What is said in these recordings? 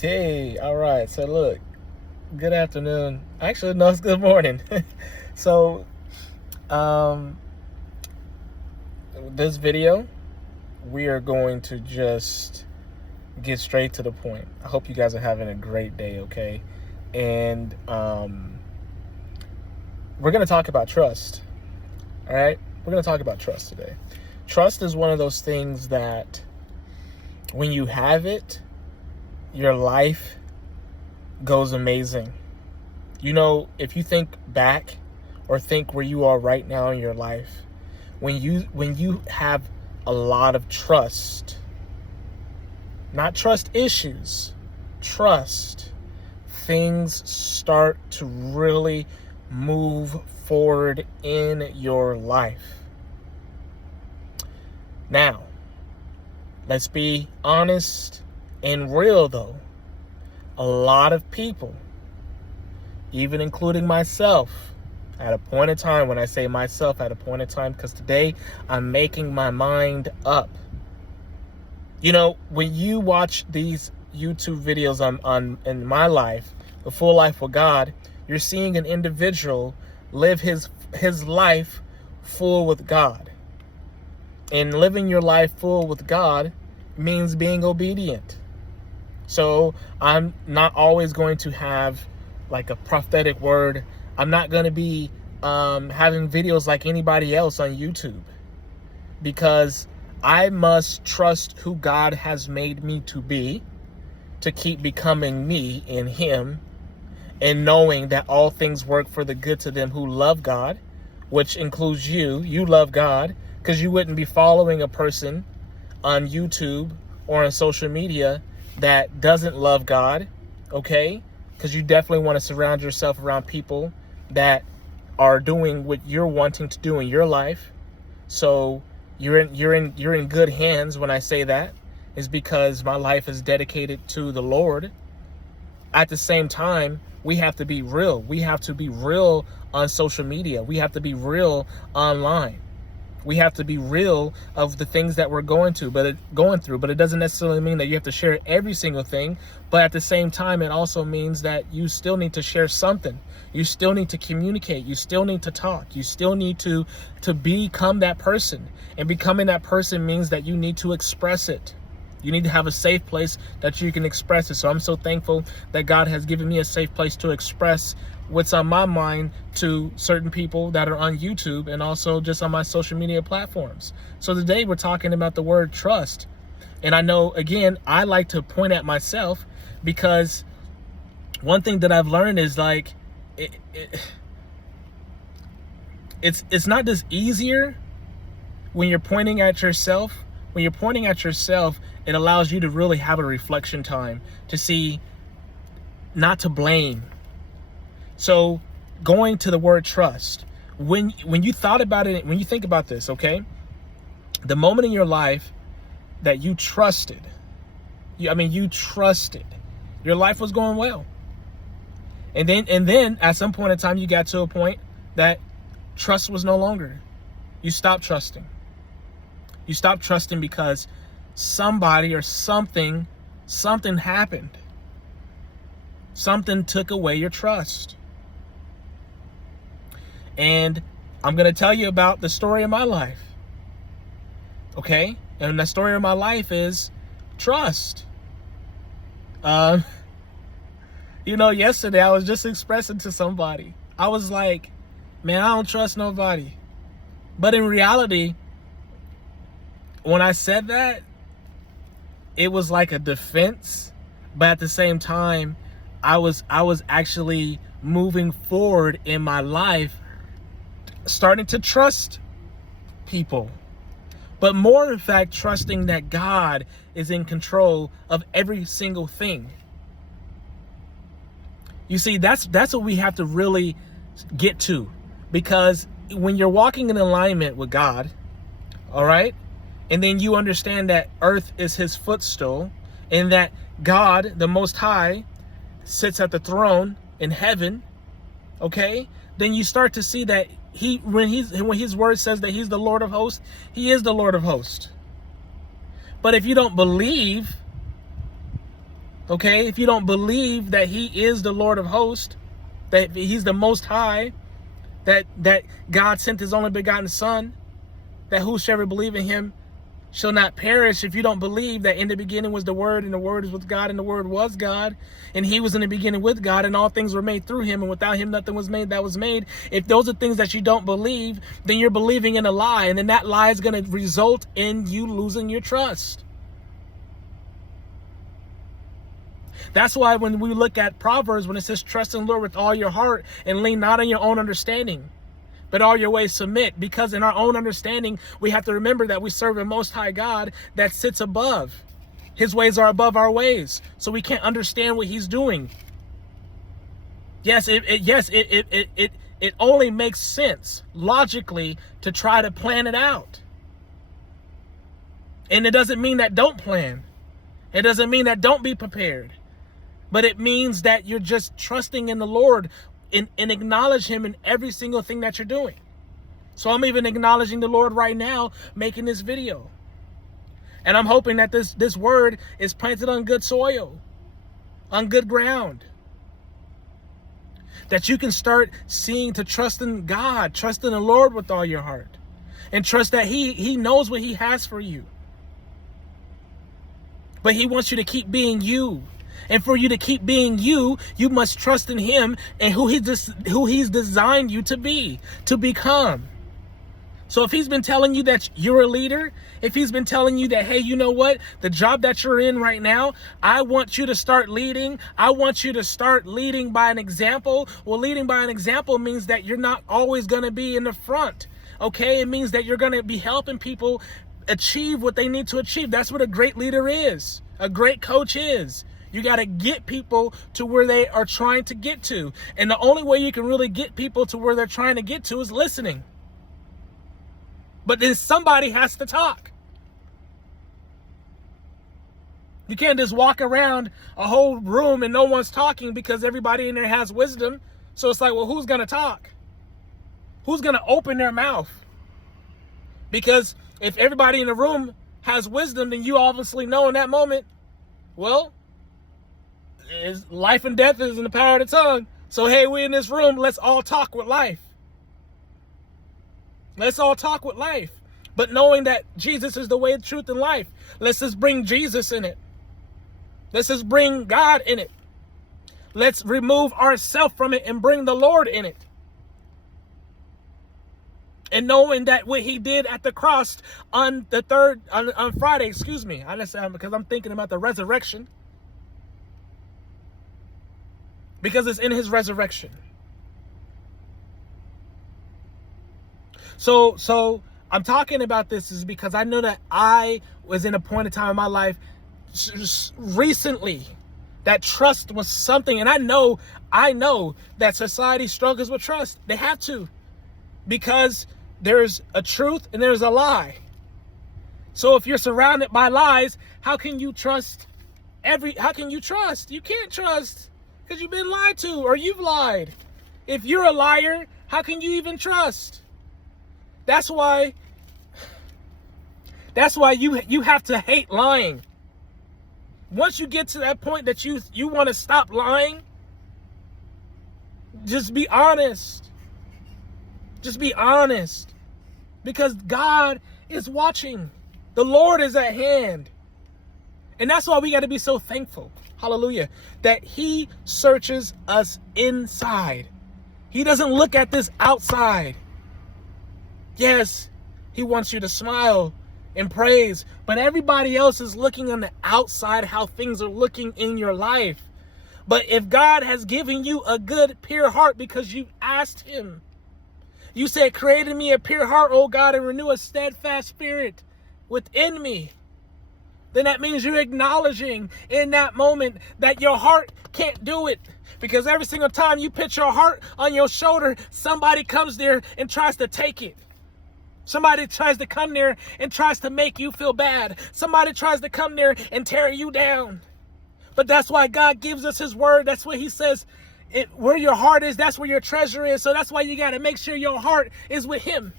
Hey, all right. So look, good afternoon. Actually, no, it's good morning. so, um, this video, we are going to just get straight to the point. I hope you guys are having a great day, okay? And we're going to talk about trust. All right? We're going to talk about trust today. Trust is one of those things that when you have it, your life goes amazing. You know, if you think back or think where you are right now in your life, when you have a lot of trust, not trust issues, trust, things start to really move forward in your life. Now, let's be honest and real though. A lot of people, even including myself, at a point in time, when I say myself at a point in time, because today I'm making my mind up. You know, when you watch these YouTube videos on in my life, the full life with God, you're seeing an individual live his life full with God. And living your life full with God means being obedient. So I'm not always going to have like a prophetic word. I'm not going to be having videos like anybody else on YouTube, because I must trust who God has made me to be, to keep becoming me in Him, and knowing that all things work for the good to them who love God, which includes you. You love God, because you wouldn't be following a person on YouTube or on social media that doesn't love God, okay? Because you definitely want to surround yourself around people that are doing what you're wanting to do in your life. So you're in good hands. When I say that, is because my life is dedicated to the Lord. At the same time, we have to be real. We have to be real on social media. We have to be real online. We have to be real of the things that we're going through, but it doesn't necessarily mean that you have to share every single thing. But at the same time, it also means that you still need to share something. You still need to communicate. You still need to talk. You still need to become that person. And becoming that person means that you need to express it. You need to have a safe place that you can express it. So I'm so thankful that God has given me a safe place to express what's on my mind to certain people that are on YouTube and also just on my social media platforms. So today we're talking about the word trust. And I know, again, I like to point at myself, because one thing that I've learned is like, it's not just easier when you're pointing at yourself. When you're pointing at yourself, it allows you to really have a reflection time to see, not to blame. So going to the word trust, when you thought about it, when you think about this, okay, the moment in your life that you trusted, you trusted, your life was going well. And then at some point in time, you got to a point that trust was no longer. You stopped trusting. You stopped trusting because somebody or something happened. Something took away your trust. And I'm going to tell you about the story of my life. Okay? And the story of my life is trust. Yesterday I was just expressing to somebody. I was like, man, I don't trust nobody. But in reality, when I said that, it was like a defense, but at the same time, I was actually moving forward in my life, starting to trust people, but more in fact, trusting that God is in control of every single thing. You see, that's what we have to really get to, because when you're walking in alignment with God, all right, and then you understand that earth is His footstool, and that God, the Most High, sits at the throne in heaven, okay, then you start to see that when His word says that He's the Lord of hosts, He is the Lord of hosts. But if you don't believe Okay, if you don't believe that he is the Lord of hosts, that he's the Most High, that God sent his only begotten Son, that whosoever believe in him shall not perish. If you don't believe that in the beginning was the Word, and the Word is with God, and the Word was God, and he was in the beginning with God, and all things were made through him, and without him nothing was made that was made. If those are things that you don't believe, then you're believing in a lie, and then that lie is going to result in you losing your trust. That's why when we look at Proverbs, when it says trust in the Lord with all your heart and lean not on your own understanding, but all your ways submit, because in our own understanding, we have to remember that we serve a Most High God that sits above. His ways are above our ways, so we can't understand what he's doing. Yes, it only makes sense logically to try to plan it out. And it doesn't mean that don't plan. It doesn't mean that don't be prepared. But it means that you're just trusting in the Lord and acknowledge him in every single thing that you're doing. So I'm even acknowledging the Lord right now, making this video. And I'm hoping that this word is planted on good soil, on good ground. That you can start seeing to trust in God, trust in the Lord with all your heart. And trust that he knows what he has for you. But he wants you to keep being you. And for you to keep being you, you must trust in him and who he's designed you to be, to become. So if he's been telling you that you're a leader, if he's been telling you that, hey, you know what, the job that you're in right now, I want you to start leading. I want you to start leading by an example. Well, leading by an example means that you're not always going to be in the front. Okay, it means that you're going to be helping people achieve what they need to achieve. That's what a great leader is. A great coach is. You got to get people to where they are trying to get to. And the only way you can really get people to where they're trying to get to is listening. But then somebody has to talk. You can't just walk around a whole room and no one's talking because everybody in there has wisdom. So it's like, well, who's going to talk? Who's going to open their mouth? Because if everybody in the room has wisdom, then you obviously know in that moment, well, life and death is in the power of the tongue. So, hey, we in this room, let's all talk with life. Let's all talk with life. But knowing that Jesus is the way, the truth, and life, let's just bring Jesus in it. Let's just bring God in it. Let's remove ourselves from it and bring the Lord in it. And knowing that what he did at the cross on Friday, because I'm thinking about the resurrection. Because it's in his resurrection. So I'm talking about this is because I know that I was in a point in time in my life recently that trust was something. And I know that society struggles with trust. They have to. Because there's a truth and there's a lie. So if you're surrounded by lies, how can you trust? You can't trust. Because you've been lied to or you've lied. If you're a liar, how can you even trust? That's why you have to hate lying. Once you get to that point that you want to stop lying, just be honest. Just be honest. Because God is watching. The Lord is at hand. And that's why we got to be so thankful. Hallelujah. That he searches us inside. He doesn't look at this outside. Yes, he wants you to smile and praise, but everybody else is looking on the outside how things are looking in your life. But if God has given you a good, pure heart because you asked him, you said, create in me a pure heart, O God, and renew a steadfast spirit within me. Then that means you're acknowledging in that moment that your heart can't do it. Because every single time you put your heart on your shoulder, somebody comes there and tries to take it. Somebody tries to come there and tries to make you feel bad. Somebody tries to come there and tear you down. But that's why God gives us his word. That's what he says. Where your heart is, that's where your treasure is. So that's why you got to make sure your heart is with him.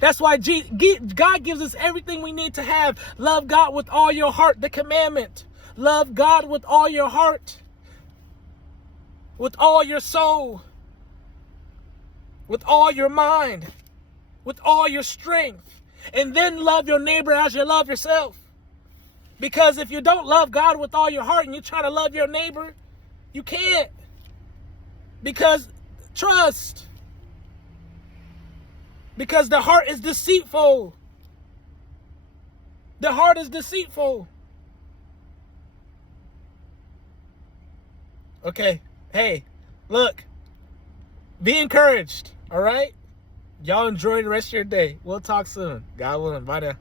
That's why God gives us everything we need to have. Love God with all your heart, the commandment. Love God with all your heart, with all your soul, with all your mind, with all your strength. And then love your neighbor as you love yourself. Because if you don't love God with all your heart and you're trying to love your neighbor, you can't. Because trust. Because the heart is deceitful. The heart is deceitful. Okay. Hey, look. Be encouraged. All right? Y'all enjoy the rest of your day. We'll talk soon. God willing. Bye now.